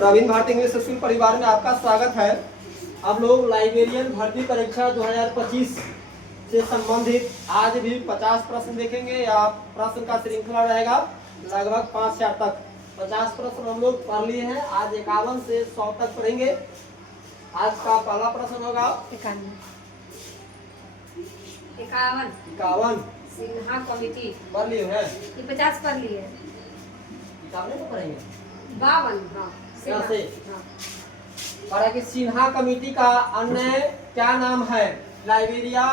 Praveen Bharti English school परिवार में आपका स्वागत है। हम लोग लाइब्रेरियन भर्ती परीक्षा 2025 से संबंधित आज भी 50 प्रश्न देखेंगे या प्रश्न का श्रृंखला रहेगा लगभग 5 तक। 50 प्रश्न हम लोग पढ़ लिए हैं, आज 51 से 100 तक पढ़ेंगे। आज का पहला प्रश्न होगा 51 सिन्हा कमेटी पढ़ लिए हैं, ये 50 पढ़ लिए। किताबें तो पढ़ेंगे 52 हाँ यहाँ से हाँ। पढ़ा कि सिन्हा कमेटी का अन्य क्या नाम है? लाइब्रेरिया,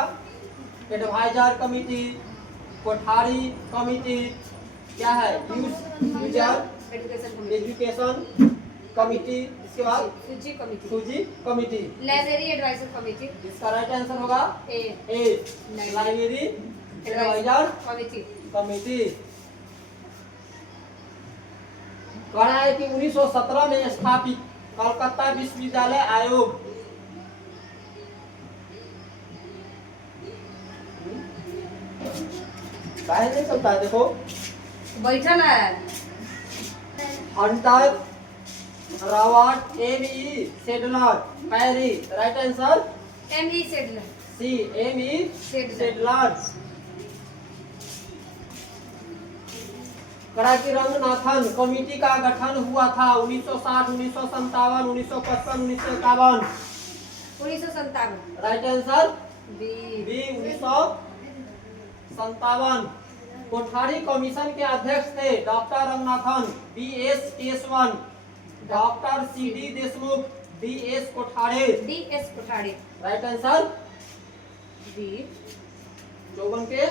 एडवाइजर कमेटी, कोठारी कमेटी, क्या है? यूजर एजुकेशन कमेटी, इसके बाद सूची कमेटी। Library advisor committee. इसका राइट आंसर होगा ए लाइब्रेरी एडवाइजर कमेटी। कहा है कि 1917 में स्थापित कलकत्ता विश्वविद्यालय आयोग काहे नहीं चलता है? देखो बैठल है Hunter Robert M E. Sadler Perry. Right answer M E. Sadler C M E. Sadler. कड़ाकी रंगनाथन कमेटी का गठन हुआ था 1960, 1957, 1955, 1951। 1957। Right answer B 1957। Kothari commission के अध्यक्ष थे doctor Ranganathan, B S. Keshavan, doctor C D. Deshmukh, D S. Kothari. Right answer D 54 के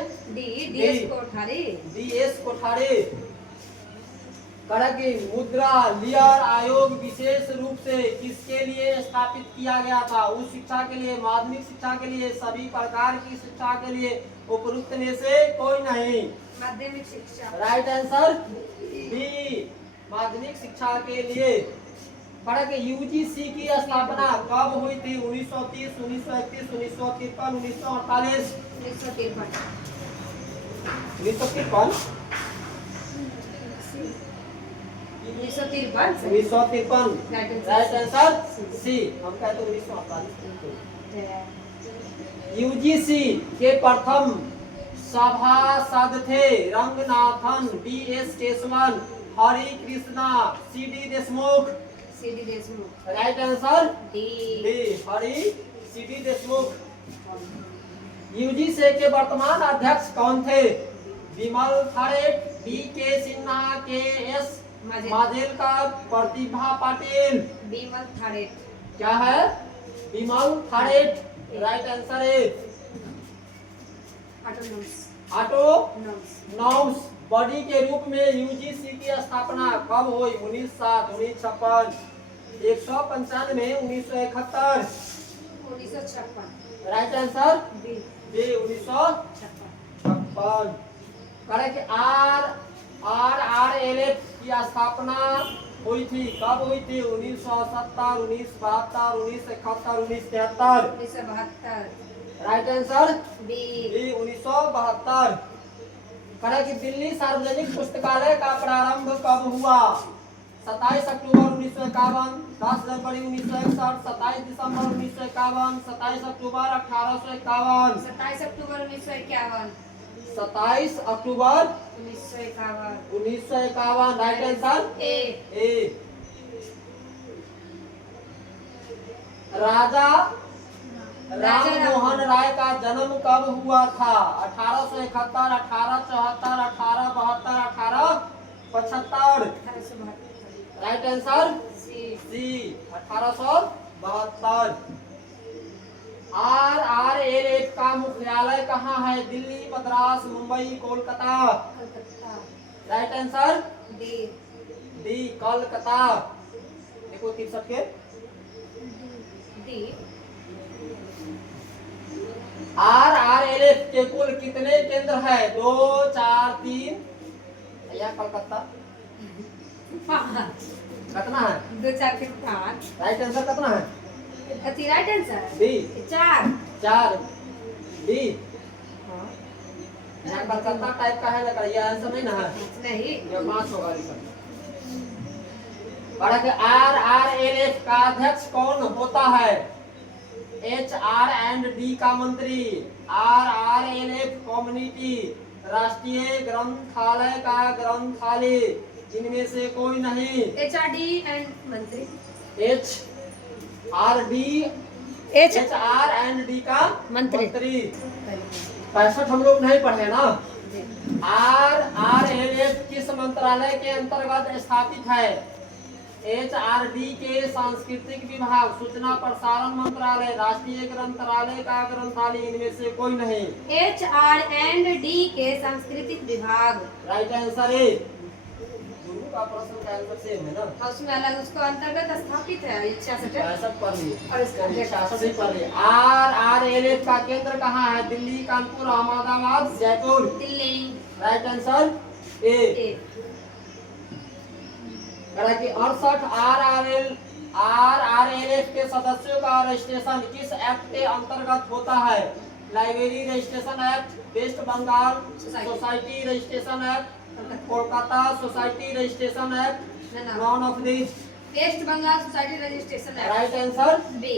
डी.एस. कोठारे। कड़ा की मुद्रा लियर आयोग विशेष रूप से किसके लिए स्थापित किया गया था? उच्च शिक्षा के लिए, माध्यमिक शिक्षा के लिए, सभी प्रकार की शिक्षा के लिए, उपरोक्त में से कोई नहीं। माध्यमिक शिक्षा। राइट आंसर बी माध्यमिक शिक्षा के लिए। कड़ा के यूजीसी की स्थापना कब हुई थी? 1930, 1931, 1953, 1948। 1953। Right answer C. हम कहते हैं 1948। यूजीसी के प्रथम सभासद थे Ranganathan, B S. Keshavan, Hari Krishna, C D. Deshmukh. Right answer D Hari C D. Deshmukh. UGC के वर्तमान अध्यक्ष कौन थे? विमल थारेट, बी.के. सिन्हा, के.एस. माजेलकर, प्रतिभा पाटिल। विमल थारेट। क्या है? विमल थारेट। राइट आंसर है ऑटोनॉमस बॉडी के रूप में यूजीसी की स्थापना कब हुई? 1960, 1956, 195, 1971। 1956। Right answer B 1956। Correct. RRLF की स्थापना हुई थी कब हुई थी? 1970, 1972, 1971, 1973। 1972। Right answer B 1972। Correct. Delhi सार्वजनिक पुस्तकालय का प्रारंभ कब हुआ? 27 अक्टूबर 1951, 10 जनवरी 1961, 27 दिसंबर 1951, 27 अक्टूबर 1851। 27 अक्टूबर 1951। 27 अक्टूबर 1951। 1951। Right answer A. Raja Ram Mohan Roy का जन्म कब हुआ था? 1871, 1874, 1872, 1875। राइट आंसर सी 1872। आरआरएलएफ का मुख्यालय कहाँ है? Delhi, Madras, Mumbai, Kolkata. Right answer D Kolkata. देखो 63 के डी। आरआरएलएफ के कुल कितने केंद्र है? 2, 4, 3 या कलकत्ता कितना है? 2, 4, 5। राइट आंसर कितना है? Right answer D 4 D. यहाँ कलकत्ता टाइप का है, लगा ये आंसर नहीं ना है? नहीं ये 5 होगा। RRLF का अध्यक्ष कौन होता है? HR&D का मंत्री, RRLF कम्युनिटी, राष्ट्रीय ग्रंथालय का ग्रंथालय, इनमें से कोई नहीं। HRD एंड मंत्री, HR&D का मंत्री। 65 हम लोग नहीं पढ़े ना। RRLF किस मंत्रालय के अंतर्गत स्थापित है? HRD के सांस्कृतिक विभाग, सूचना प्रसारण मंत्रालय, राष्ट्रीय ग्रंथालय का ग्रंथालय, इनमें से कोई नहीं। HR&D के सांस्कृतिक विभाग। राइट आंसर है। दोनों का प्रश्न का आंसर सेम है ना। और उसमें अलग उसको अंतर्गत स्थापित है 66 पढ़ लिए और इसका 66 पढ़ लिए। RRLF का केंद्र कहाँ है? दिल्ली, कानपुर, अहमदाबाद, जयपुर। दिल्ली। राइट आंसर ए। कि 68 RRLF के सदस्यों का रजिस्ट्रेशन किस एक्ट के अंतर्गत होता है? Library registration act, West Bengal society registration act, Kolkata society registration act, none of these. West Bengal society registration act. Right answer B.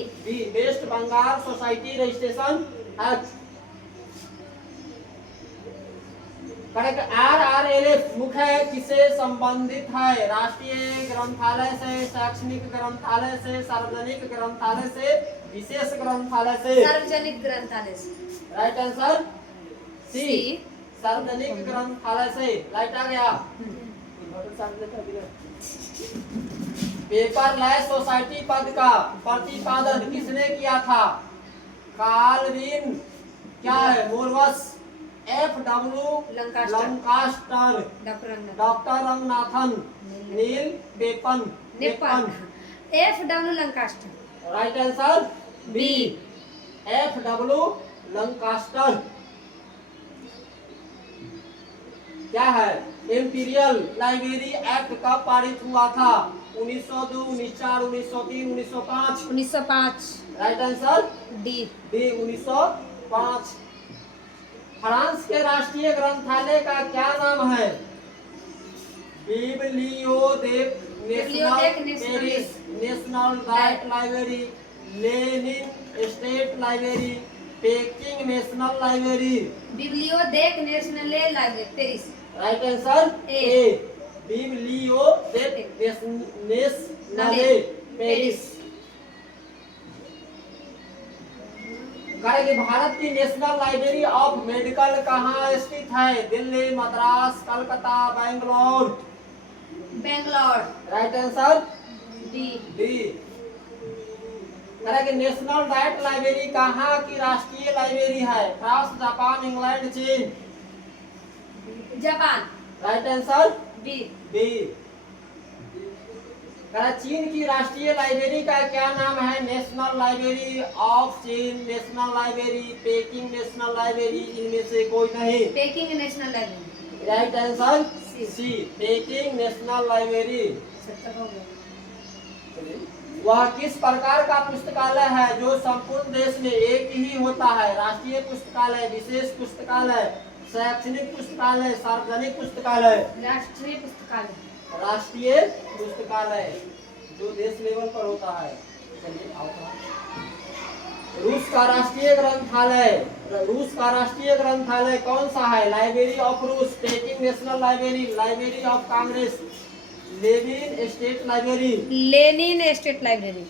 West Bengal society registration act. RRLF मुख्य किसे संबंधित है? राष्ट्रीय ग्रंथालय से, शैक्षणिक ग्रंथालय से, सार्वजनिक ग्रंथालय से, विशेष ग्रंथालय से। सार्वजनिक ग्रंथालय से। राइट आंसर सी, सार्वजनिक ग्रंथालय से। लाइट आ गया। पेपरलेस सोसाइटी पद का प्रतिपादन किसने किया था? कार्लविन, क्या है, मोरवस, FW लंकास्टर, डॉक्टर रंगनाथन, नील पेपन। FW Lancaster. Right answer B, FW Lancaster. क्या है? इंपीरियल लाइब्रेरी एक्ट कब पारित हुआ था? 1902, 1904, 1903, 1905। 1905। Right answer D, 1905। फ्रांस के राष्ट्रीय ग्रंथालय का क्या नाम है? Bibliotheque Paris, national right library, Lenin state library, Peking national library. Bibliotheque national library Paris. Right answer A, Bibliotheque national Paris. करेंगे भारत की नेशनल लाइब्रेरी ऑफ मेडिकल कहाँ स्थित है? Delhi, Madras, Calcutta, Bangalore. Bangalore. Right answer D. करेंगे नेशनल डाइट लाइब्रेरी कहाँ की राष्ट्रीय library है? फ्रांस, जापान, इंग्लैंड, चीन। जापान। Right answer B. चीन की राष्ट्रीय लाइब्रेरी का क्या नाम है? नेशनल लाइब्रेरी ऑफ चीन, national library, Peking national library, इनमें से कोई नहीं। Peking national library. Right answer C, Peking national library. वह किस प्रकार का पुस्तकालय है जो संपूर्ण देश में एक ही होता है? राष्ट्रीय पुस्तकालय, विशेष पुस्तकालय, शैक्षणिक पुस्तकालय, सार्वजनिक पुस्तकालय। राष्ट्रीय पुस्तकालय। राष्ट्रीय पुस्तकालय जो देश लेवल पर होता है। चलिए आओ। रूस का राष्ट्रीय ग्रंथालय कौन सा है? लाइब्रेरी ऑफ रूस, packing national library, library of Congress, Lenin state library. Lenin state library.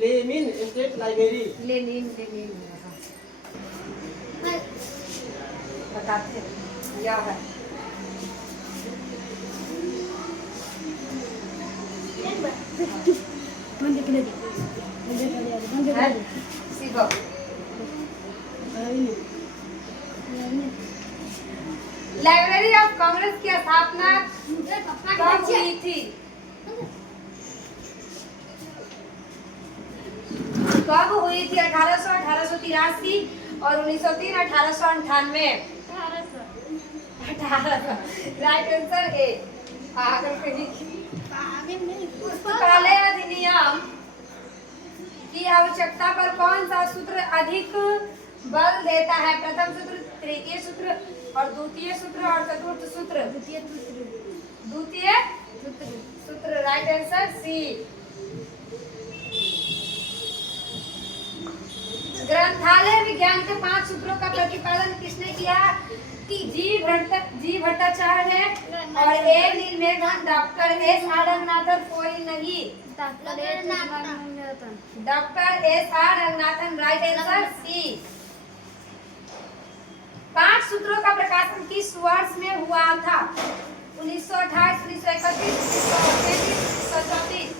Lenin state library. Lenin बताते हैं यह है। लाइब्रेरी ऑफ कांग्रेस की स्थापना कब हुई थी? कब हुई थी? 1800, 1883 और 1903, 1898। 1800। राइट आंसर ए। पुस्तकालय अधिनियम की आवश्यकता पर कौन सा सूत्र अधिक बल देता है? प्रथम सूत्र, तृतीय सूत्र और द्वितीय सूत्र और चतुर्थ सूत्र। द्वितीय सूत्र राइट आंसर सी। ग्रंथालय विज्ञान के 5 सूत्रों का प्रतिपादन किसने किया? जी भट्टाचार्य ने और A Neelameghan, doctor S R Ranganathan, कोई नहीं, doctor S R Ranganathan right answer C. 5 सूत्रों का प्रकाशन किस वर्ष में हुआ था? 1928, 1931, 1933,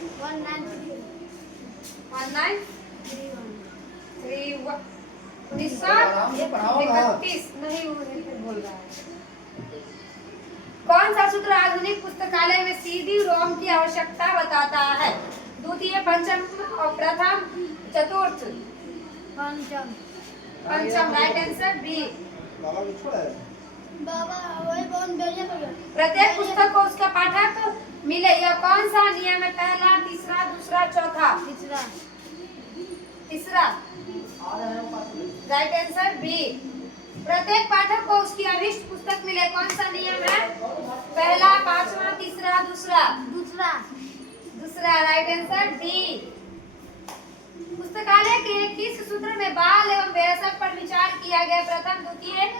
1931 नहीं बोल रहा है। कौन सा सूत्र आधुनिक पुस्तकालय में सीडी रोम की आवश्यकता बताता है? द्वितीय, पंचम और प्रथम, चतुर्थ? पंचम राइट आंसर बी। प्रत्येक पुस्तक को उसका पाठक मिले, यह कौन सा नियम है? पहला, तीसरा, दूसरा, चौथा? तीसरा राइट आंसर बी। प्रत्येक पाठक को उसकी अभिष्ट पुस्तक मिले, कौन सा नियम है? पहला, पांचवा, तीसरा, दूसरा? दूसरा राइट आंसर डी। पुस्तकालय के किस सूत्र में बाल एवं वयस्क पर विचार किया गया? प्रथम, द्वितीय,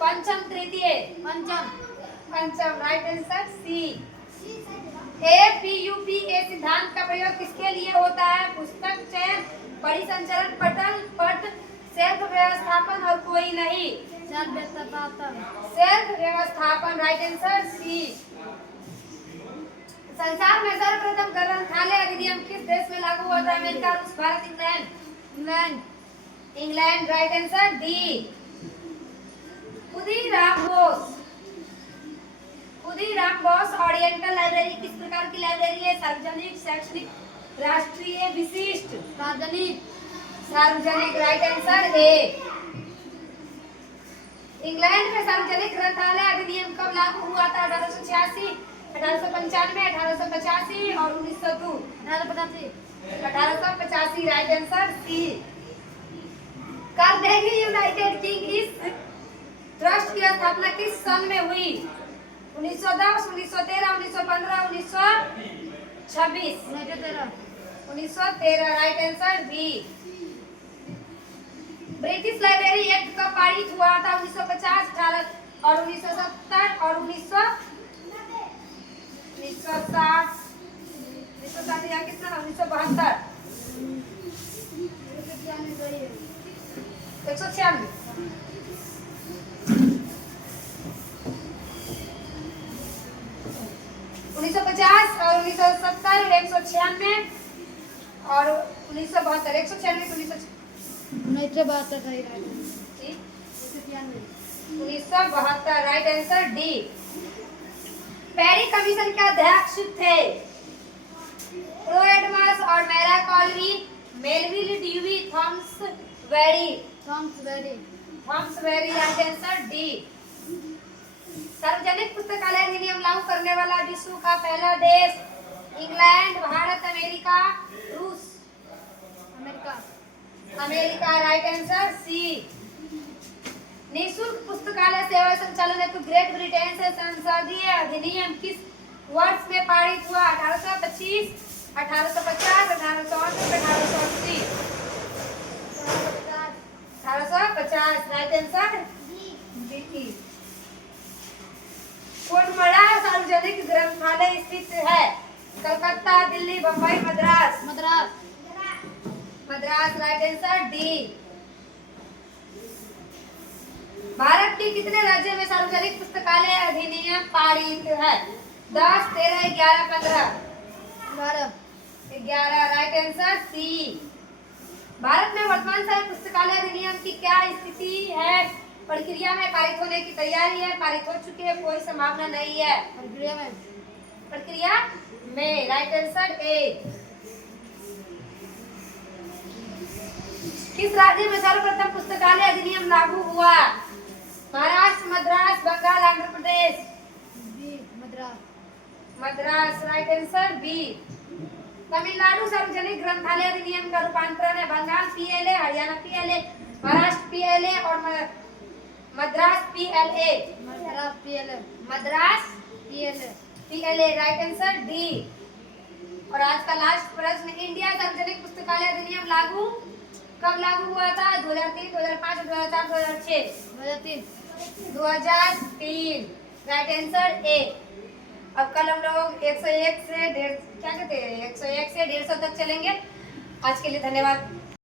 पंचम, तृतीय? पंचम राइट आंसर सी। एपीयूपी सिद्धांत का प्रयोग किसके लिए होता है? पुस्तक चयन, परिसंचरण, पट, सेल्फ व्यवस्थापन और कोई नहीं? सेल्फ व्यवस्थापन राइट आंसर सी। संसार में सर्वप्रथम ग्रंथालय अधिनियम किस देश में लागू हुआ था? अमेरिका, रूस, Bharat, England right answer D. Khudiram Bose oriental library किस प्रकार की लाइब्रेरी है? सार्वजनिक, शैक्षणिक, राष्ट्रीय, विशिष्ट? सार्वजनिक राइट आंसर ए। इंग्लैंड में सार्वजनिक ग्रंथालय अधिनियम कब लागू हुआ था? 1886, 1895, 1885 और 1902? 1885 right answer C. Carnegie United Kings Trust की स्थापना किस सन में हुई? 1910, 1913, 1915, 1926? 1913 right answer B. British Library Act कब पारित हुआ था? 1950, 18 और 1970 और 1960 या कितना? 1972? 196? 1950 और 1970, 196 और 1972? 196, 1972 right answer D. Perry commission के अध्यक्ष थे? एडमस और Myra Colvey, Melvil Dewey, Thomsbury right answer D. सार्वजनिक पुस्तकालय अधिनियम लागू करने वाला विश्व का पहला देश? इंग्लैंड, भारत, अमेरिका, रूस? America right answer C. निःशुल्क पुस्तकालय सेवा संचालन हेतु ग्रेट ब्रिटेन से संसदीय अधिनियम किस वर्ष में पारित हुआ? 1825, 1850, 1868, 1880? 1850 राइट आंसर डी। कोटमड़ा सार्वजनिक ग्रंथालय स्थित है? Calcutta, Delhi, Bombay, Madras? Madras right answer D. Bharat के कितने राज्यों में सार्वजनिक पुस्तकालय अधिनियम पारित है? 10, 13, 11, 15? 11 राइट आंसर सी। भारत में वर्तमान समय पुस्तकालय अधिनियम की क्या स्थिति है? प्रक्रिया में, पारित होने की तैयारी है, पारित हो चुकी है, कोई संभावना नहीं है? प्रक्रिया में राइट आंसर ए। किस राज्य में सर्वप्रथम पुस्तकालय अधिनियम लागू हुआ? Maharashtra, Madras, Bengal, Andhra Pradesh? Madras right answer B. Tamil Nadu सार्वजनिक ग्रंथालय अधिनियम का रूपांतरण है? Bengal PLA, Haryana PLA, Maharashtra PLA और Madras PLA? Madras PLA right answer D. और आज का लास्ट प्रश्न, इंडिया सार्वजनिक पुस्तकालय अधिनियम लागू कब लागू हुआ था? 2003, 2005, 2004, 2006? 2003। राइट आंसर ए। अब कल हम लोग 101 से 150 तक चलेंगे। आज के लिए धन्यवाद।